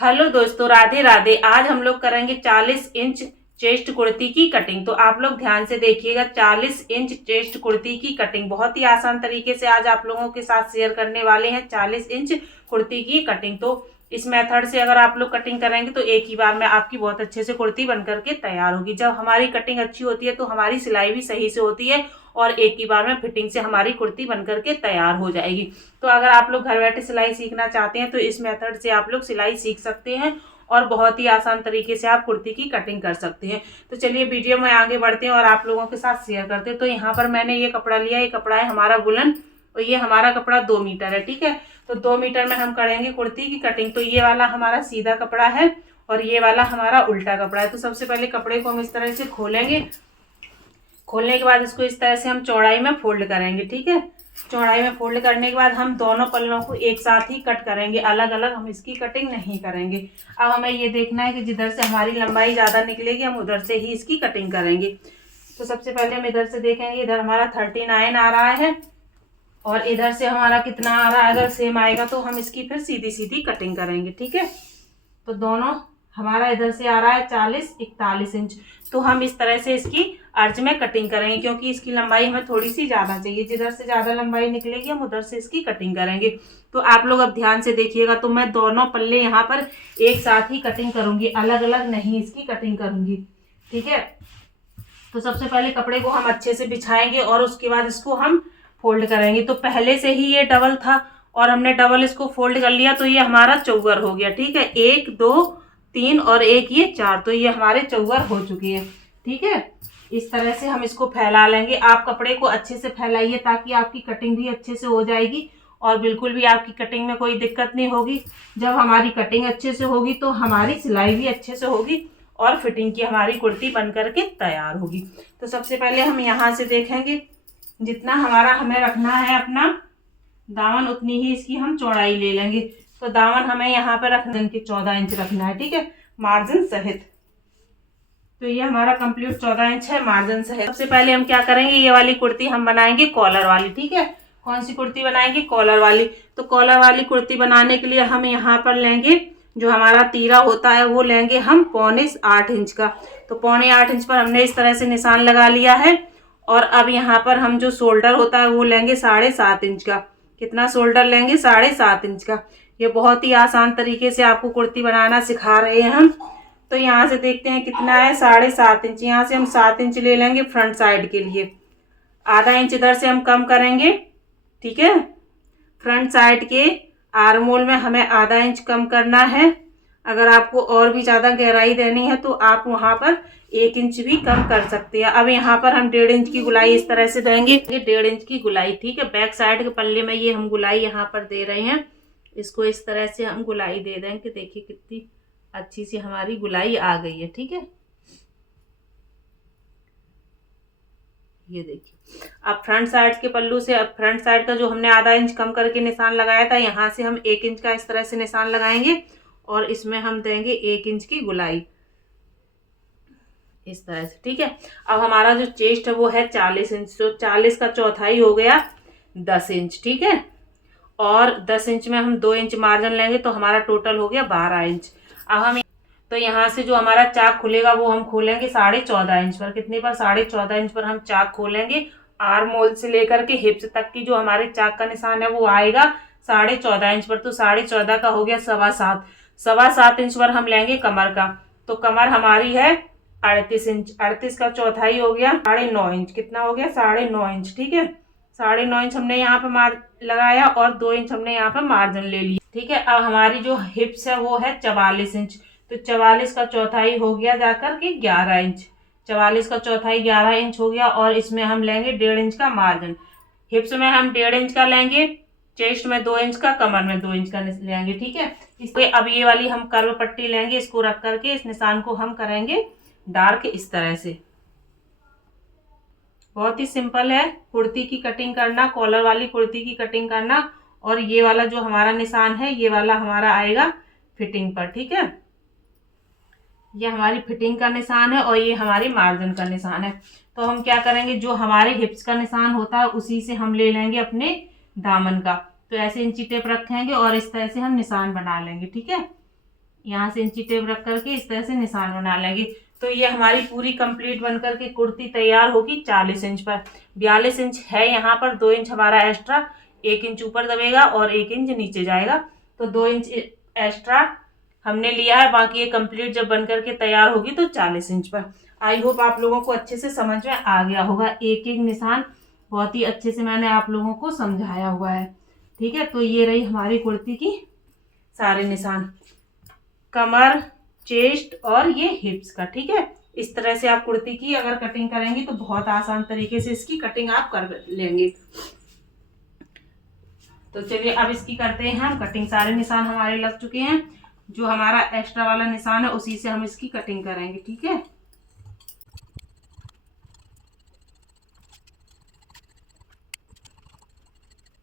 Hello दोस्तों, राधे राधे। आज हम लोग करेंगे 40 इंच चेस्ट कुर्ती की कटिंग। तो आप लोग ध्यान से देखिएगा। 40 इंच चेस्ट कुर्ती की कटिंग बहुत ही आसान तरीके से आज आप लोगों के साथ शेयर करने वाले हैं। 40 इंच कुर्ती की कटिंग। तो इस मेथड से अगर आप लोग कटिंग करेंगे तो एक ही बार में आपकी बहुत अच्छे से कुर्ती बन करके तैयार होगी। जब हमारी कटिंग अच्छी होती है तो हमारी सिलाई भी सही से होती है और एक ही बार में फिटिंग से हमारी कुर्ती बन करके तैयार हो जाएगी। तो अगर आप लोग घर बैठे सिलाई सीखना चाहते हैं तो इस मेथड से आप लोग सिलाई सीख सकते हैं और बहुत ही आसान तरीके से आप कुर्ती की कटिंग कर सकते हैं। तो चलिए वीडियो में आगे बढ़ते हैं और आप लोगों के साथ शेयर करते हैं। तो यहाँ पर मैंने ये कपड़ा लिया, ये कपड़ा है हमारा वुलन और ये हमारा कपड़ा 2 मीटर है। ठीक है, तो 2 मीटर में हम करेंगे कुर्ती की कटिंग। तो ये वाला हमारा सीधा कपड़ा है और ये वाला हमारा उल्टा कपड़ा है। तो सबसे पहले कपड़े को हम इस तरह से खोलेंगे। खोलने के बाद इसको इस तरह से हम चौड़ाई में फोल्ड करेंगे। ठीक है, चौड़ाई में फोल्ड करने के बाद हम दोनों पल्लों को एक साथ ही कट करेंगे, अलग अलग हम इसकी कटिंग नहीं करेंगे। अब हमें ये देखना है कि जिधर से हमारी लंबाई ज़्यादा निकलेगी हम उधर से ही इसकी कटिंग करेंगे। तो सबसे पहले हम इधर से देखेंगे, इधर हमारा 39 आ रहा है और इधर से हमारा कितना आ रहा है। अगर सेम आएगा तो हम इसकी फिर सीधी सीधी कटिंग करेंगे। ठीक है, तो दोनों हमारा इधर से आ रहा है 40-41 इंच। तो हम इस तरह से इसकी अर्ज में कटिंग करेंगे क्योंकि इसकी लंबाई हमें थोड़ी सी ज़्यादा चाहिए। जिधर से ज़्यादा लंबाई निकलेगी हम उधर से इसकी कटिंग करेंगे। तो आप लोग अब ध्यान से देखिएगा। तो मैं दोनों पल्ले यहाँ पर एक साथ ही कटिंग करूँगी, अलग अलग नहीं इसकी कटिंग करूँगी। ठीक है, तो सबसे पहले कपड़े को हम अच्छे से बिछाएंगे और उसके बाद इसको हम फोल्ड करेंगे। तो पहले से ही ये डबल था और हमने डबल इसको फोल्ड कर लिया तो ये हमारा चौगर हो गया। ठीक है, 1 2 3 और एक ये 4, तो ये हमारे चौगर हो चुके हैं। ठीक है, इस तरह से हम इसको फैला लेंगे। आप कपड़े को अच्छे से फैलाइए ताकि आपकी कटिंग भी अच्छे से हो जाएगी और बिल्कुल भी आपकी कटिंग में कोई दिक्कत नहीं होगी। जब हमारी कटिंग अच्छे से होगी तो हमारी सिलाई भी अच्छे से होगी और फिटिंग की हमारी कुर्ती बन करके तैयार होगी। तो सबसे पहले हम यहाँ से देखेंगे, जितना हमारा हमें रखना है अपना दामन उतनी ही इसकी हम चौड़ाई ले लेंगे। तो दामन हमें यहाँ पे रखना कि 14 इंच रखना है। ठीक है, मार्जिन सहित। तो ये हमारा कंप्लीट 14 इंच है मार्जिन सहित। सबसे पहले हम क्या करेंगे, ये वाली कुर्ती हम बनाएंगे कॉलर वाली। ठीक है, कौन सी कुर्ती बनाएंगे, कॉलर वाली। तो कॉलर वाली कुर्ती बनाने के लिए हम यहाँ पर लेंगे जो हमारा तीरा होता है वो लेंगे हम 8.25 इंच का। तो 8.25 इंच पर हमने इस तरह से निशान लगा लिया है। और अब यहाँ पर हम जो शोल्डर होता है वो लेंगे 7.5 इंच का। कितना शोल्डर लेंगे, 7.5 इंच का। ये बहुत ही आसान तरीके से आपको कुर्ती बनाना सिखा रहे हैं हम। तो यहाँ से देखते हैं कितना है, 7.5 इंच। यहाँ से हम 7 इंच ले लेंगे फ्रंट साइड के लिए। आधा इंच इधर से हम कम करेंगे। ठीक है, फ्रंट साइड के आर्मोल में हमें आधा इंच कम करना है। अगर आपको और भी ज़्यादा गहराई देनी है तो आप वहाँ पर 1 इंच भी कम कर सकते हैं। अब यहाँ पर हम 1.5 इंच की गुलाई इस तरह से देंगे, ये 1.5 इंच की गुलाई। ठीक है, बैक साइड के पल्ले में ये हम गुलाई यहाँ पर दे रहे हैं। इसको इस तरह से हम गुलाई दे देंगे। देखिए कितनी अच्छी सी हमारी गुलाई आ गई है। ठीक है, ये देखिए। अब फ्रंट साइड के पल्लू से, अब फ्रंट साइड का जो हमने आधा इंच कम करके निशान लगाया था, यहाँ से हम 1 इंच का इस तरह से निशान लगाएंगे और इसमें हम देंगे 1 इंच की गुलाई इस तरह से। ठीक है, अब हमारा जो चेस्ट है वो है 40 इंच। तो 40 का चौथाई हो गया 10 इंच। ठीक है, और 10 इंच में हम 2 इंच मार्जिन लेंगे तो हमारा टोटल हो गया 12 इंच। अब हम तो यहाँ से जो हमारा चाक खुलेगा वो हम खोलेंगे 14.5 इंच पर। कितने पर, 14.5 इंच पर हम चाक खोलेंगे। आर्म होल से लेकर के हिप्स तक की जो हमारे चाक का निशान है वो आएगा 14.5 इंच पर। तो 14.5 का हो गया 7.25। 7.25 इंच पर हम लेंगे कमर का। तो कमर हमारी है 38 इंच। 38 का चौथाई हो गया 9.5 इंच। कितना हो गया, 9.5 इंच। ठीक है, 9.5 इंच हमने यहाँ पे लगाया और 2 इंच हमने यहाँ पे मार्जिन ले लिया। ठीक है, अब हमारी जो हिप्स है वो है 44 इंच। तो 44 का चौथाई हो गया जाकर के 11 इंच। 44 का चौथाई 11 इंच हो गया और इसमें हम लेंगे 1.5 इंच का मार्जिन। हिप्स में हम 1.5 इंच का लेंगे, चेस्ट में 2 इंच का, कमर में 2 इंच का लेंगे। ठीक है, इसलिए अब ये वाली हम कर्व पट्टी लेंगे, इसको रख करके इस निशान को हम करेंगे डार्क इस तरह से। बहुत ही सिंपल है कुर्ती की कटिंग करना, कॉलर वाली कुर्ती की कटिंग करना। और ये वाला जो हमारा निशान है ये वाला हमारा आएगा फिटिंग पर। ठीक है, ये हमारी फिटिंग का निशान है और ये हमारी मार्जिन का निशान है। तो हम क्या करेंगे, जो हमारे हिप्स का निशान होता है उसी से हम ले लेंगे अपने दामन का। तो ऐसे इंची टेप रखेंगे और इस तरह से हम निशान बना लेंगे। ठीक है, यहाँ से इंची टेप रख करके इस तरह से निशान बना लेंगे। तो ये हमारी पूरी कंप्लीट बन करके कुर्ती तैयार होगी 40 इंच पर। 42 इंच है यहाँ पर, 2 इंच हमारा एक्स्ट्रा, 1 इंच ऊपर दबेगा और 1 इंच नीचे जाएगा, तो 2 इंच एक्स्ट्रा हमने लिया है। बाकी ये कंप्लीट जब बन करके तैयार होगी तो 40 इंच पर। आई होप आप लोगों को अच्छे से समझ में आ गया होगा। एक एक निशान बहुत ही अच्छे से मैंने आप लोगों को समझाया हुआ है। ठीक है, तो ये रही हमारी कुर्ती की सारे निशान, कमर, चेस्ट और ये हिप्स का। ठीक है, इस तरह से आप कुर्ती की अगर कटिंग करेंगी तो बहुत आसान तरीके से इसकी कटिंग आप कर लेंगे। तो चलिए अब इसकी करते हैं हम कटिंग। सारे निशान हमारे लग चुके हैं, जो हमारा एक्स्ट्रा वाला निशान है उसी से हम इसकी कटिंग करेंगे। ठीक है,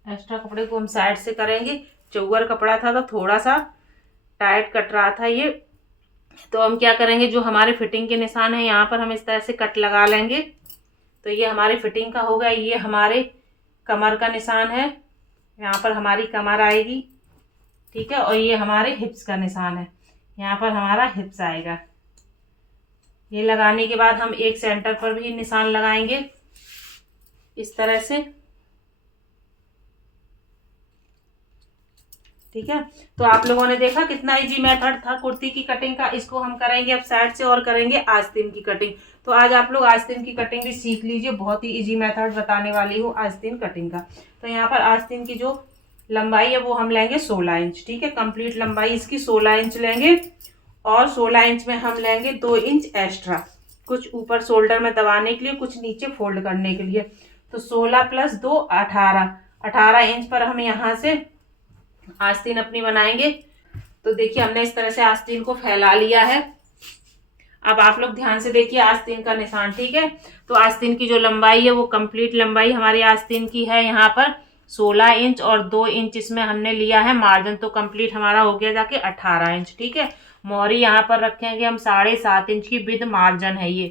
एक्स्ट्रा कपड़े को हम साइड से करेंगे। चौगर कपड़ा था तो थोड़ा सा टाइट कट रहा था ये, तो हम क्या करेंगे, जो हमारे फिटिंग के निशान है यहाँ पर हम इस तरह से कट लगा लेंगे। तो ये हमारे फिटिंग का होगा। ये हमारे कमर का निशान है, यहाँ पर हमारी कमर आएगी। ठीक है, और ये हमारे हिप्स का निशान है, यहाँ पर हमारा हिप्स आएगा। ये लगाने के बाद हम एक सेंटर पर भी निशान लगाएंगे इस तरह से। ठीक है, तो आप लोगों ने देखा कितना इजी मेथड था कुर्ती की कटिंग का। इसको हम करेंगे अब साइड से और करेंगे आस्तीन की कटिंग। तो आज आप लोग आस्तीन की कटिंग भी सीख लीजिए, बहुत ही इजी मेथड बताने वाली हूँ आस्तीन कटिंग का। तो यहाँ पर आस्तीन की जो लंबाई है वो हम लेंगे 16 इंच। ठीक है, कंप्लीट लंबाई इसकी 16 इंच लेंगे और 16 इंच में हम लेंगे 2 इंच एक्स्ट्रा, कुछ ऊपर शोल्डर में दबाने के लिए, कुछ नीचे फोल्ड करने के लिए। तो 16 + 2 18 इंच पर हम यहाँ से आस्तीन अपनी बनाएंगे। तो देखिए हमने इस तरह से आस्तीन को फैला लिया है। अब आप लोग ध्यान से देखिए आस्तीन का निशान। ठीक है, तो आस्तीन की जो लंबाई है वो कंप्लीट लंबाई हमारी आस्तीन की है यहाँ पर 16 इंच और 2 इंच इसमें हमने लिया है मार्जिन, तो कंप्लीट हमारा हो गया जाके 18 इंच। ठीक है, मोहरी यहाँ पर रखेंगे हम 7.5 इंच की विद मार्जिन है ये।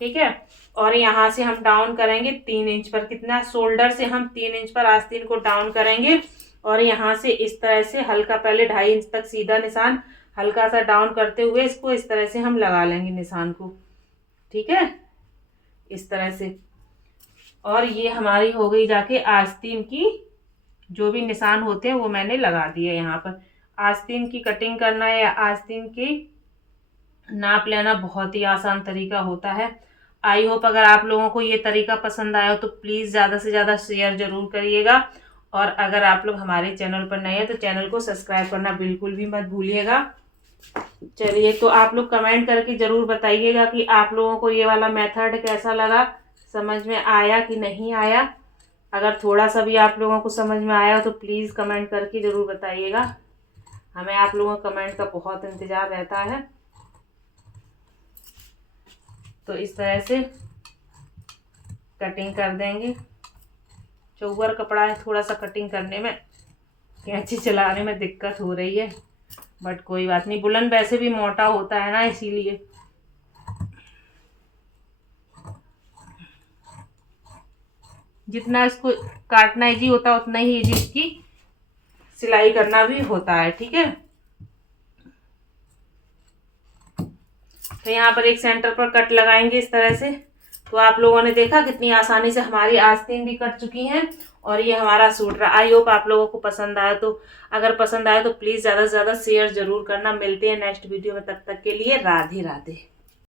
ठीक है, और यहाँ से हम डाउन करेंगे 3 इंच पर। कितना, शोल्डर से हम 3 इंच पर आस्तीन को डाउन करेंगे और यहाँ से इस तरह से हल्का, पहले 2.5 इंच तक सीधा निशान, हल्का सा डाउन करते हुए इसको इस तरह से हम लगा लेंगे निशान को। ठीक है, इस तरह से। और ये हमारी हो गई जाके आस्तीन की, जो भी निशान होते हैं वो मैंने लगा दिए यहाँ पर। आस्तीन की कटिंग करना है या आस्तीन की नाप लेना बहुत ही आसान तरीका होता है। आई होप अगर आप लोगों को ये तरीका पसंद आया हो तो प्लीज़ ज़्यादा से ज़्यादा शेयर ज़रूर करिएगा। और अगर आप लोग हमारे चैनल पर नए हैं तो चैनल को सब्सक्राइब करना बिल्कुल भी मत भूलिएगा। चलिए, तो आप लोग कमेंट करके ज़रूर बताइएगा कि आप लोगों को ये वाला मेथड कैसा लगा, समझ में आया कि नहीं आया। अगर थोड़ा सा भी आप लोगों को समझ में आया तो प्लीज़ कमेंट करके ज़रूर बताइएगा, हमें आप लोगों का कमेंट का बहुत इंतज़ार रहता है। तो इस तरह से कटिंग कर देंगे। चौगर कपड़ा है, थोड़ा सा कटिंग करने में, कैंची चलाने में दिक्कत हो रही है, बट कोई बात नहीं। बुलन वैसे भी मोटा होता है ना, इसीलिए। जितना इसको काटना इजी होता है उतना ही इजी इसकी सिलाई करना भी होता है। ठीक है, तो यहाँ पर एक सेंटर पर कट लगाएंगे इस तरह से। तो आप लोगों ने देखा कितनी आसानी से हमारी आस्तीन भी कट चुकी हैं और ये हमारा सूट रहा। आई होप आप लोगों को पसंद आया। तो अगर पसंद आया तो प्लीज़ ज़्यादा से ज़्यादा शेयर ज़रूर करना। मिलते हैं नेक्स्ट वीडियो में, तब तक के लिए राधे राधे।